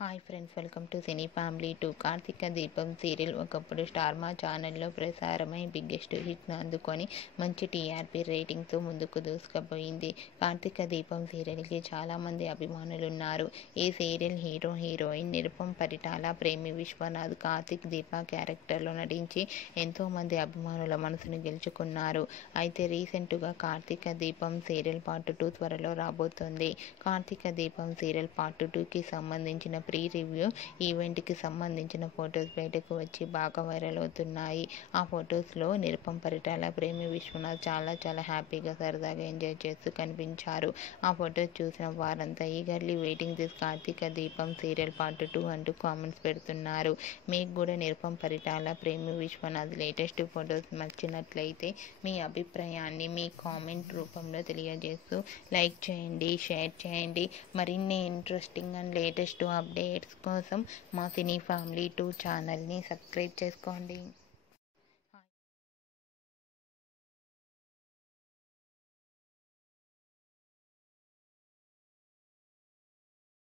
Hi friends, welcome to cine family 2. Karthika Deepam serial ఒకప్పుడు star మా ఛానల్లో ప్రసారమై బిగ్గెస్ట్ హిట్ను అందుకొని మంచి టీఆర్పీ రేటింగ్తో ముందుకు దూసుకుపోయింది. కార్తీక దీపం సీరియల్కి చాలామంది అభిమానులు ఉన్నారు. ఈ serial hero heroine Nirupam Paritala, Premi Vishwanath Karthik దీప క్యారెక్టర్లో నటించి ఎంతోమంది అభిమానుల మనసును గెలుచుకున్నారు. అయితే రీసెంట్గా కార్తీక దీపం సీరియల్ పార్ట్ 2 త్వరలో రాబోతోంది. కార్తీక దీపం సీరియల్ పార్ట్ 2కి సంబంధించిన ప్రీ రివ్యూ ఈవెంట్కి సంబంధించిన ఫొటోస్ బయటకు వచ్చి బాగా వైరల్ అవుతున్నాయి. ఆ ఫొటోస్లో నిరుపమ్ పరిటాల, ప్రేమి విశ్వనాథ్ చాలా హ్యాపీగా సరదాగా ఎంజాయ్ చేస్తూ కనిపించారు. ఆ ఫొటోస్ చూసిన వారంతా eagerly waiting this Karthika Deepam serial part 2 అంటూ కామెంట్స్ పెడుతున్నారు. మీకు కూడా నిరుపమ్ పరిటాల, ప్రేమి విశ్వనాథ్ లేటెస్ట్ ఫొటోస్ నచ్చినట్లయితే మీ అభిప్రాయాన్ని మీ కామెంట్ రూపంలో తెలియజేస్తూ లైక్ చేయండి, షేర్ చేయండి. మరిన్ని ఇంట్రెస్టింగ్ అండ్ లేటెస్ట్ అప్డేట్స్ కోసం మా సినీ ఫ్యామిలీ 2 ఛానల్ని సబ్స్క్రైబ్ చేసుకోండి.